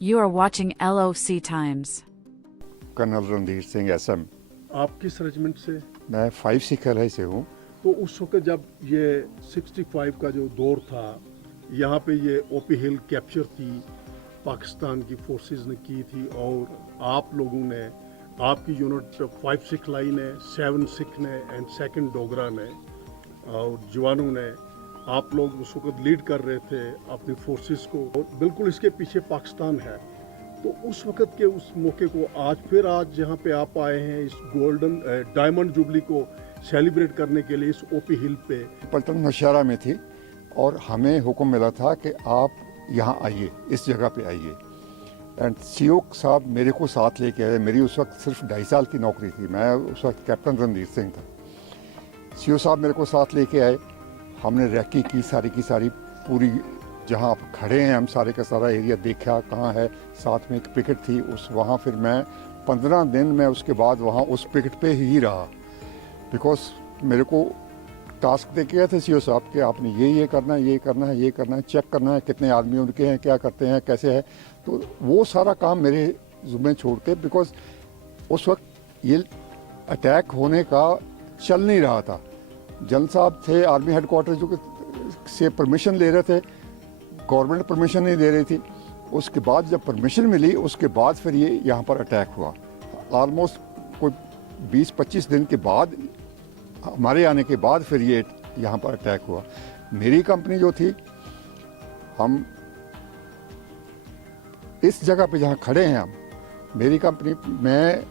You are watching LOC Times. Colonel Randhir Singh SM. आप किस regiment से? मैं 5 सिखलाई से हूँ। तो उस वक्त जब ये 65 का जो दौर था, यहाँ पे ये ओपी हिल कैप्चर थी, पाकिस्तान की फोर्सेस ने की थी, और आप लोगों ने, आपकी यूनिट 5 सिखलाई ने, 7 सिख ने एंड 2nd डोगरा ने और जवानों ने, आप लोग उस वक्त लीड कर रहे थे अपनी फोर्सेस को, और बिल्कुल इसके पीछे पाकिस्तान है। तो उस वक्त के उस मौके को आज जहाँ पे आप आए हैं, इस गोल्डन डायमंड जुबली को सेलिब्रेट करने के लिए इस ओपी हिल पे। पलटन नौशहरा में थी और हमें हुक्म मिला था कि आप यहाँ आइए, इस जगह पे आइए। एंड सीओ साहब मेरे को साथ लेके आए। मेरी उस वक्त सिर्फ 2.5 साल की नौकरी थी। मैं उस वक्त कैप्टन रणधीर सिंह था। सीओ साहब मेरे को साथ लेके आए। हमने रैकी की सारी पूरी, जहाँ आप खड़े हैं हम सारे का सारा एरिया देखा कहाँ है। साथ में एक पिकेट थी उस, वहाँ फिर मैं 15 दिन में उसके बाद वहाँ उस पिकेट पे ही रहा। बिकॉज मेरे को टास्क दे के गए थे सीओ साहब कि आपने ये करना है, ये करना है, ये करना है, चेक करना है कितने आदमी उनके हैं, क्या करते हैं, कैसे है। तो वो सारा काम मेरे ज़ुम्मे छोड़ के, बिकॉज उस वक्त ये अटैक होने का चल नहीं रहा था। जनरल साहब थे आर्मी हेडक्वार्टर जो से परमिशन ले रहे थे, गवर्नमेंट परमिशन नहीं दे रही थी। उसके बाद जब परमिशन मिली उसके बाद फिर ये यहाँ पर अटैक हुआ। ऑलमोस्ट कोई 20-25 दिन के बाद, हमारे आने के बाद फिर ये यहाँ पर अटैक हुआ। मेरी कंपनी जो थी, हम इस जगह पे जहाँ खड़े हैं हम, मेरी कंपनी, मैं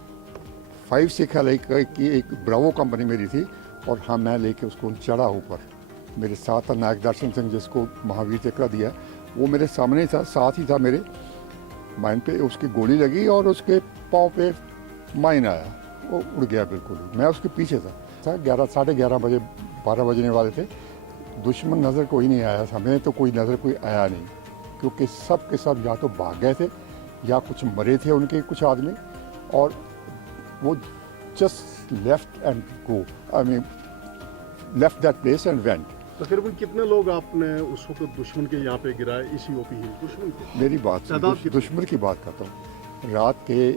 5 सिखलाई की एक ब्रावो कंपनी मेरी थी, और हाँ मैं लेके उसको चढ़ा ऊपर। मेरे साथ था नायक दर्शन सिंह, जिसको महावीर चक्र दिया, वो मेरे सामने था, साथ ही था मेरे। माइन पे उसकी गोली लगी और उसके पाँव पे माइन आया, वो उड़ गया बिल्कुल। मैं उसके पीछे था। 11-11:30 बजे, 12 बजने वाले थे। दुश्मन नज़र कोई नहीं आया, हमें तो कोई नज़र कोई आया नहीं, क्योंकि सब के सब या तो भाग गए थे या कुछ मरे थे उनके कुछ आदमी, और वो just left and go, I mean left that place and went. तकरीबन कितने लोग आपने उस वक्त दुश्मन के यहाँ पे गिराए इसी ओपी हिल? दुश्मन के मेरी बात दुश्मन की बात करता हूँ। रात के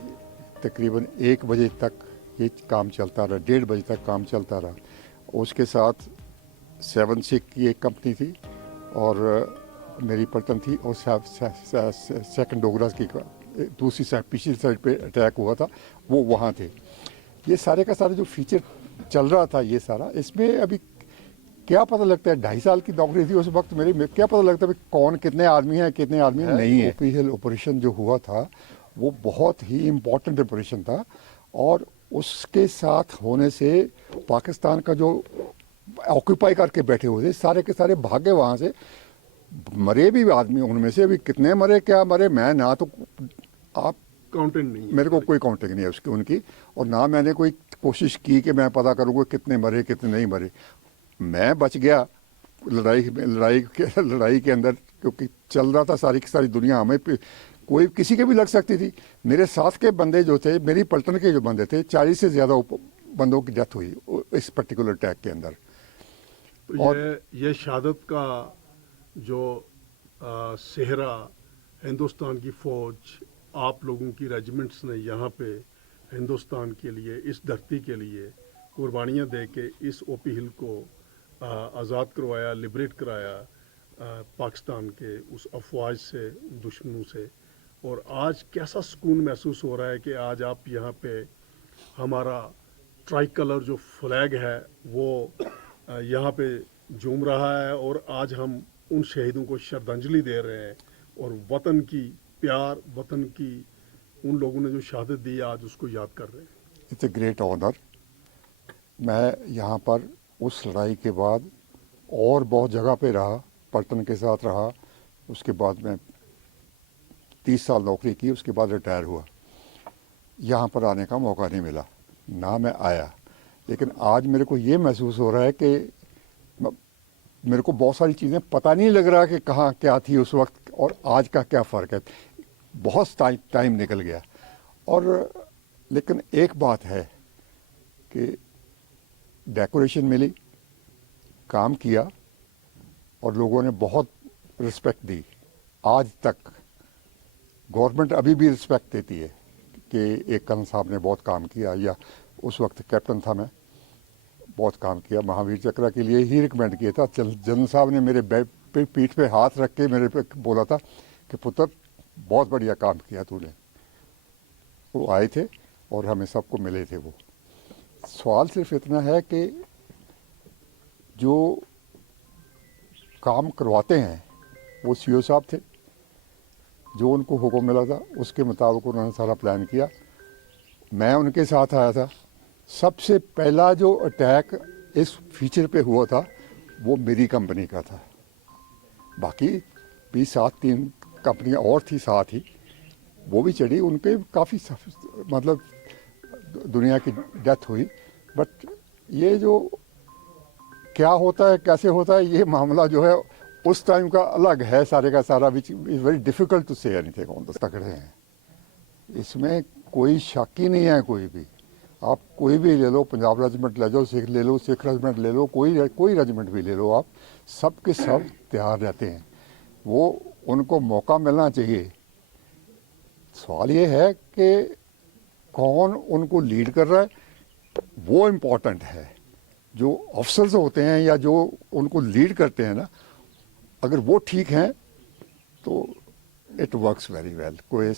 तकरीबन 1 बजे तक ये काम चलता रहा, 1:30 बजे तक काम चलता रहा। उसके साथ 7 सिख की एक कंपनी थी और मेरी पलटन थी, और 2nd डोगरा की दूसरी साइड, पिछली साइड पे अटैक हुआ था, वो वहाँ थे। ये सारे का सारा जो फीचर चल रहा था ये सारा, इसमें अभी क्या पता लगता है, 2.5 साल की नौकरी थी उस वक्त मेरी, क्या पता लगता है कौन कितने आदमी हैं कितने आदमी नहीं है। ओपी हिल ऑपरेशन जो हुआ था वो बहुत ही इम्पोर्टेंट ऑपरेशन था, और उसके साथ होने से पाकिस्तान का जो ऑक्यूपाई करके बैठे हुए थे सारे के सारे भागे वहाँ से। मरे भी आदमी उनमें से, अभी कितने मरे क्या मरे मैं ना तो आप काउंटिंग नहीं, मेरे को कोई काउंटिंग नहीं है उसकी उनकी, और ना मैंने कोई कोशिश की कि मैं पता करूँगा कितने मरे कितने नहीं मरे। मैं बच गया लड़ाई के अंदर, क्योंकि चल रहा था सारी की सारी दुनिया हमें, कोई किसी के भी लग सकती थी। मेरे साथ के बंदे जो थे, मेरी पलटन के जो बंदे थे, 40 से ज़्यादा बंदों की डेथ हुई इस पर्टिकुलर अटैक के अंदर। तो और ये शहादत का जो सेहरा हिंदुस्तान की फौज, आप लोगों की रेजिमेंट्स ने यहाँ पे हिंदुस्तान के लिए, इस धरती के लिए कुर्बानियाँ दे के इस ओपी हिल को आज़ाद करवाया, लिबरेट कराया पाकिस्तान के उस अफवाज से, दुश्मनों से। और आज कैसा सुकून महसूस हो रहा है कि आज आप यहाँ पे, हमारा ट्राई कलर जो फ्लैग है वो यहाँ पे झूम रहा है, और आज हम उन शहीदों को श्रद्धांजलि दे रहे हैं, और वतन की प्यार, वतन की उन लोगों ने जो शहादत दी आज उसको याद कर रहे हैं। It's a great honour. मैं यहाँ पर उस लड़ाई के बाद और बहुत जगह पे रहा, पलटन के साथ रहा। उसके बाद मैं 30 साल नौकरी की, उसके बाद रिटायर हुआ। यहाँ पर आने का मौका नहीं मिला, ना मैं आया। लेकिन आज मेरे को ये महसूस हो रहा है कि मेरे को बहुत सारी चीज़ें पता नहीं लग रहा कि कहाँ क्या थी उस वक्त और आज का क्या फ़र्क है। बहुत टाइम निकल गया। और लेकिन एक बात है कि डेकोरेशन मिली, काम किया, और लोगों ने बहुत रिस्पेक्ट दी। आज तक गवर्नमेंट अभी भी रिस्पेक्ट देती है कि एक कर्नल साहब ने बहुत काम किया, या उस वक्त कैप्टन था मैं, बहुत काम किया। महावीर चक्र के लिए ही रिकमेंड किया था। जनरल साहब ने मेरे पीठ पे हाथ रख के मेरे पे बोला था कि पुत्र बहुत बढ़िया काम किया तूने। वो आए थे और हमें सबको मिले थे। वो सवाल सिर्फ इतना है कि जो काम करवाते हैं वो सीओ साहब थे, जो उनको हुक्म मिला था उसके मुताबिक उन्होंने सारा प्लान किया। मैं उनके साथ आया था। सबसे पहला जो अटैक इस फीचर पे हुआ था वो मेरी कंपनी का था। बाकी भी 7-3 कंपनियां और थी साथ ही, वो भी चढ़ी, उनके काफ़ी मतलब दुनिया की डेथ हुई। बट ये जो क्या होता है कैसे होता है ये मामला जो है उस टाइम का अलग है सारे का सारा, which is very difficult to say anything on the. तगड़े हैं, इसमें कोई शक ही नहीं है। कोई भी आप कोई भी ले लो, पंजाब रेजिमेंट ले लो, सिख ले लो, सिख रेजिमेंट ले लो, कोई रेजिमेंट भी ले लो आप, सब के सब तैयार रहते हैं। वो उनको मौका मिलना चाहिए। सवाल ये है कि कौन उनको लीड कर रहा है, वो इम्पोर्टेंट है। जो अफसर्स होते हैं या जो उनको लीड करते हैं ना, अगर वो ठीक हैं तो इट वर्क्स वेरी वेल। कोई